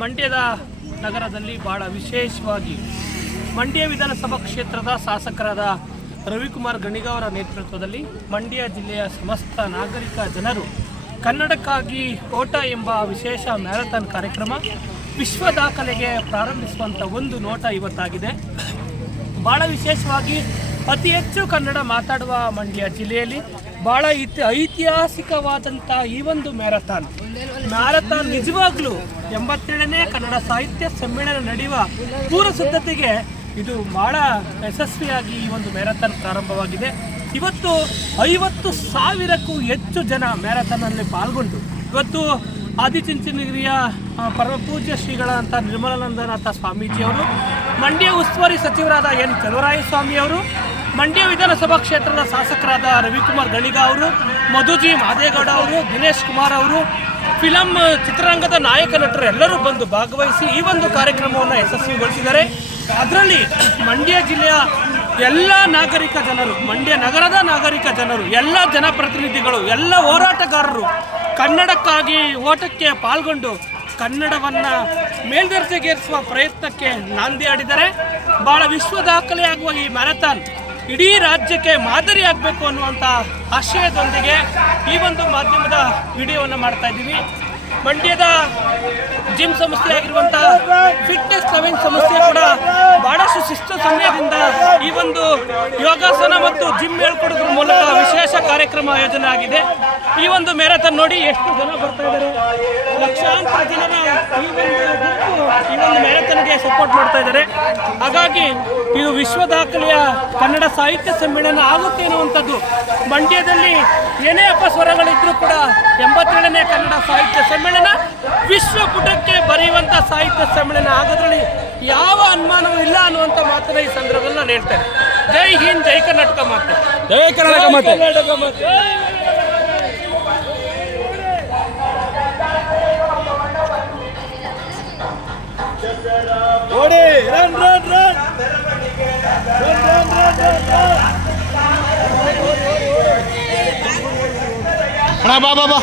ಮಂಡ್ಯದ ನಗರದಲ್ಲಿ ಬಹಳ ವಿಶೇಷವಾಗಿ ಮಂಡ್ಯ ವಿಧಾನಸಭಾ ಕ್ಷೇತ್ರದ ಶಾಸಕರಾದ ರವಿಕುಮಾರ್ ಗಣಿಗ ಅವರ ನೇತೃತ್ವದಲ್ಲಿ ಮಂಡ್ಯ ಜಿಲ್ಲೆಯ ಸಮಸ್ತ ನಾಗರಿಕ ಜನರು ಕನ್ನಡಕ್ಕಾಗಿ ಓಟ ಎಂಬ ವಿಶೇಷ ಮ್ಯಾರಥಾನ್ ಕಾರ್ಯಕ್ರಮ ವಿಶ್ವ ದಾಖಲೆಗೆ ಪ್ರಾರಂಭಿಸುವಂಥ ಒಂದು ನೋಟ ಇವತ್ತಾಗಿದೆ. ಭಾಳ ವಿಶೇಷವಾಗಿ ಅತಿ ಹೆಚ್ಚು ಕನ್ನಡ ಮಾತಾಡುವ ಮಂಡ್ಯ ಜಿಲ್ಲೆಯಲ್ಲಿ ಭಾಳ ಐತಿಹಾಸಿಕವಾದಂಥ ಈ ಒಂದು ಮ್ಯಾರಥಾನ್ ನಿಜವಾಗ್ಲೂ 87ನೇ ಕನ್ನಡ ಸಾಹಿತ್ಯ ಸಮ್ಮೇಳನ ನಡೆಯುವ ಪೂರ್ವ ಸಿದ್ಧತೆಗೆ ಇದು ಭಾಳ ಯಶಸ್ವಿಯಾಗಿ ಈ ಒಂದು ಮ್ಯಾರಥಾನ್ ಪ್ರಾರಂಭವಾಗಿದೆ. ಇವತ್ತು 50,000ಕ್ಕೂ ಹೆಚ್ಚು ಜನ ಮ್ಯಾರಥಾನ್ನಲ್ಲಿ ಪಾಲ್ಗೊಂಡು ಇವತ್ತು ಆದಿಚುಂಚನಗಿರಿಯ ಪರಮಪೂಜ್ಯ ಶ್ರೀಗಳಂತ ನಿರ್ಮಲಾನಂದನಾಥ ಸ್ವಾಮೀಜಿಯವರು, ಮಂಡ್ಯ ಉಸ್ತುವಾರಿ ಸಚಿವರಾದ ಎನ್ ಚಲುವರಾಯಸ್ವಾಮಿಯವರು, ಮಂಡ್ಯ ವಿಧಾನಸಭಾ ಕ್ಷೇತ್ರದ ಶಾಸಕರಾದ ರವಿಕುಮಾರ್ ಗಣಿಗ ಅವರು, ಮಧುಜಿ ಮಾದೇಗೌಡ ಅವರು, ದಿನೇಶ್ ಕುಮಾರ್ ಅವರು, ಫಿಲಂ ಚಿತ್ರರಂಗದ ನಾಯಕ ನಟರು ಎಲ್ಲರೂ ಬಂದು ಭಾಗವಹಿಸಿ ಈ ಒಂದು ಕಾರ್ಯಕ್ರಮವನ್ನು ಯಶಸ್ವಿಗೊಳಿಸಿದ್ದಾರೆ. ಅದರಲ್ಲಿ ಮಂಡ್ಯ ಜಿಲ್ಲೆಯ ಎಲ್ಲ ನಾಗರಿಕ ಜನರು, ಮಂಡ್ಯ ನಗರದ ನಾಗರಿಕ ಜನರು, ಎಲ್ಲ ಜನಪ್ರತಿನಿಧಿಗಳು, ಎಲ್ಲ ಹೋರಾಟಗಾರರು ಕನ್ನಡಕ್ಕಾಗಿ ಓಟಕ್ಕೆ ಪಾಲ್ಗೊಂಡು ಕನ್ನಡವನ್ನು ಮೇಲ್ದರ್ಜೆಗೇರಿಸುವ ಪ್ರಯತ್ನಕ್ಕೆ ನಾಂದಿ ಹಾಡಿದ್ದಾರೆ. ಭಾಳ ವಿಶ್ವ ದಾಖಲೆಯಾಗುವ ಈ ಮ್ಯಾರಥಾನ್ ಇಡೀ ರಾಜ್ಯಕ್ಕೆ ಮಾದರಿಯಾಗಬೇಕು ಅನ್ನುವಂಥ ಆಶಯದೊಂದಿಗೆ ಈ ಒಂದು ಮಾಧ್ಯಮದ ವಿಡಿಯೋವನ್ನು ಮಾಡ್ತಾ ಇದ್ದೀವಿ. ಮಂಡ್ಯದ ಜಿಮ್ ಸಂಸ್ಥೆ ಆಗಿರುವಂಥ ಫಿಟ್ನೆಸ್ ನವೀನ್ ಸಂಸ್ಥೆ ಕೂಡ ಬಹಳಷ್ಟು ಶಿಸ್ತು ಸಮಯದಿಂದ ಈ ಒಂದು ಯೋಗಾಸನ ಮತ್ತು ಜಿಮ್ ಹೇಳ್ಕೊಡೋದ್ರ ಮೂಲಕ ವಿಶೇಷ ಕಾರ್ಯಕ್ರಮ ಆಯೋಜನೆ ಆಗಿದೆ. ಈ ಒಂದು ಮ್ಯಾರಥಾನ್ ನೋಡಿ ಎಷ್ಟು ಜನ ಬರ್ತಾ ಇದ್ದಾರೆ, ಲಕ್ಷಾಂತರ ಜನರ ಈ ಒಂದು ಮ್ಯಾರಥಾನ್ಗೆ ಸಪೋರ್ಟ್ ಮಾಡ್ತಾ ಇದ್ದಾರೆ. ಹಾಗಾಗಿ ಇದು ವಿಶ್ವ ದಾಖಲೆಯ ಕನ್ನಡ ಸಾಹಿತ್ಯ ಸಮ್ಮೇಳನ ಆಗುತ್ತೆ ಅನ್ನುವಂಥದ್ದು. ಮಂಡ್ಯದಲ್ಲಿ ಏನೇ ಅಪಸ್ವರಗಳಿದ್ರೂ ಕೂಡ 87ನೇ ಕನ್ನಡ ಸಾಹಿತ್ಯ ಸಮ್ಮೇಳನ ವಿಶ್ವ ಪುಟಕ್ಕೆ ಬರೆಯುವಂಥ ಸಾಹಿತ್ಯ ಸಮ್ಮೇಳನ ಆಗೋದ್ರಲ್ಲಿ ಯಾವ ಅನುಮಾನವೂ ಇಲ್ಲ ಅನ್ನುವಂಥ ಮಾತನ್ನ ಈ ಸಂದರ್ಭದಲ್ಲಿ ನಾನು ಹೇಳ್ತೇನೆ. ಜೈ ಹಿಂದ್, ಜೈ ಕರ್ನಾಟಕ ಮಾತೆ, ಜೈ ಕರ್ನಾಟಕ ಮಾತೆ. ಓಡಿ ರನ್ ರನ್ ರನ್ ಅಣ್ಣ ಬಾ ಬಾ ಬಾ.